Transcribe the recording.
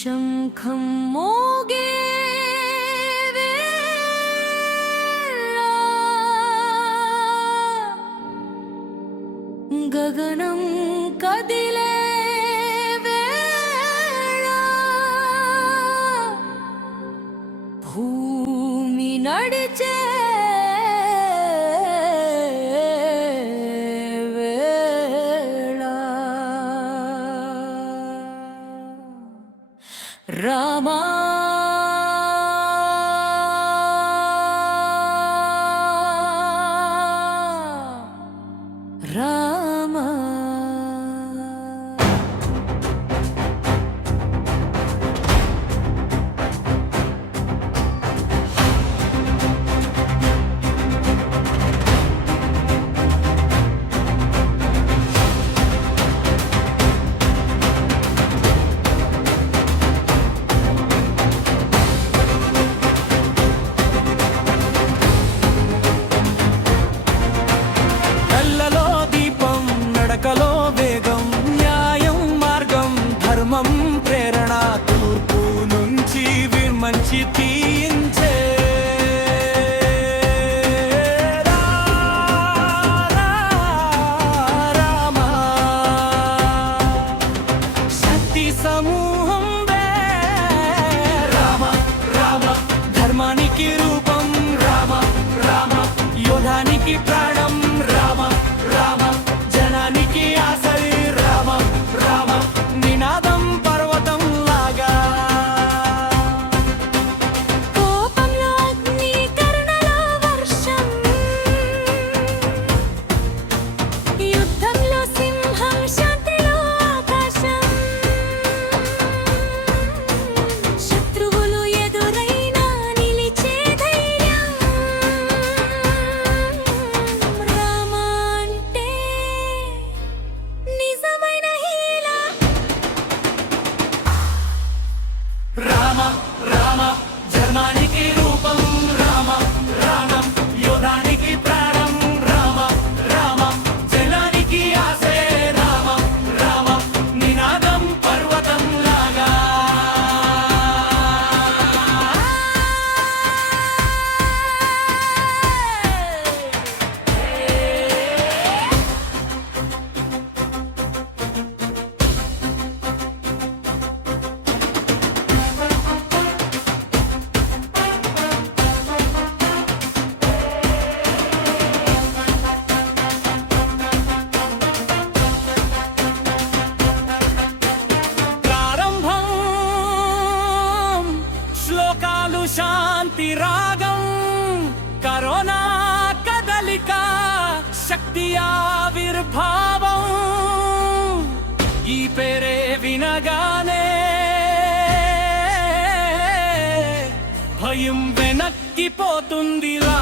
శంఖం మోగే గగనం కదిలే వేళ భూమి నడిచే వేళ రామా రామా నడకలో వేగం న్యాయం మార్గం ధర్మం ప్రేరణ తూర్పు నుంచి విమంచి తీయించే రామా శక్తి సమూహం రామ రామ ధర్మానికి రూపం రామ రామ యోధానికి ప్రాణం రామ రామ జనానికి ఆశై రామ రామ నినాదం పర్వతం లాగా కోపంలో అగ్ని కరుణలో వర్షం యుద్ధంలో సింహం శాంతిలో ఆకాశం శత్రువులు ఎదురైనా నిలిచే ధైర్యం రామ అంటే నిజమైన హీలా రామ రామ జన్మానికి రూపం రామ రామ యోధానికి ప్రాణం రామ రామ జనానికి ఆశే రామ రామ నినాదం పర్వతం లాగా ప్రారంభం శ్లోకాలు శాంతి రాగం కరోనా కదలిక శక్తి ఆవిర్భావం ఈ పేరే వినగానే భయం వెనక్కిపోతుందిలా